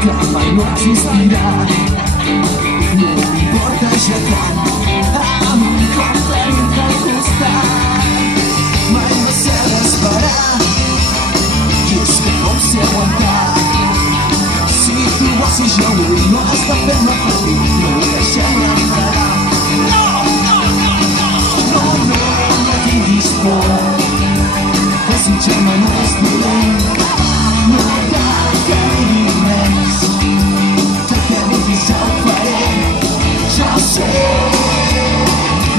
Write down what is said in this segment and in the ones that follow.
que mai no existirà. No m'importa ja tant, amb un cop de dintre al costat. Mai no sé d'esperar, i és que no em sé aguantar. Si tu vols, si jo vull, no has de fer-me patir, no ho deixem enredar. No, no, no, no, no, no, no tinguis por, desitjar-me no és dolent. No cal que digui res, que què vulguis ja ho faré. Ja ho sé,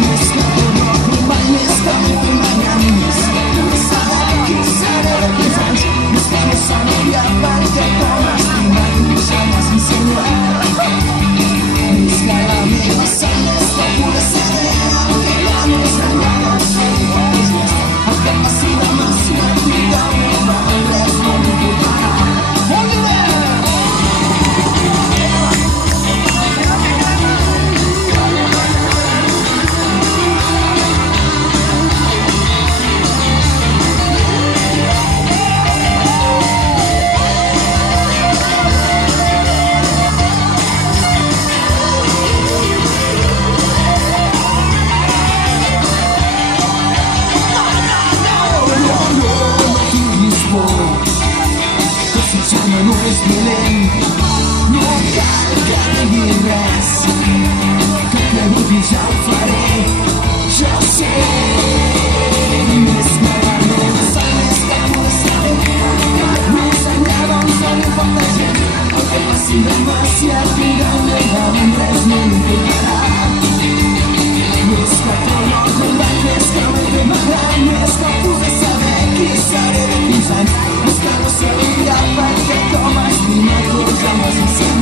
més que no mai, més que no m'enganyant, més que no saber qui seré d'aquells anys, més que no sabia per què t'ho estimat i ja m'has ensenyat. Més que la meva sang, més que poder saber el que hi ha més enllà dels somnis. El que passi demà si no tinc el meu mal, res no m'importarà. Desitjar-me no és dolent, no cal que digui res, que què vulguis ja ho faré. Ja ho sé, més que la meva sang, més que poder saber, més enllà doncs no m'importa gens el que passi demà, si al final no hi ha res no m'importarà. Més que tot no recordar, més que no fer m'agradar, més que poder saber qui seré de quins anys, més que no sabia per què t'ho m'has estimat, ja m'has ensenyat.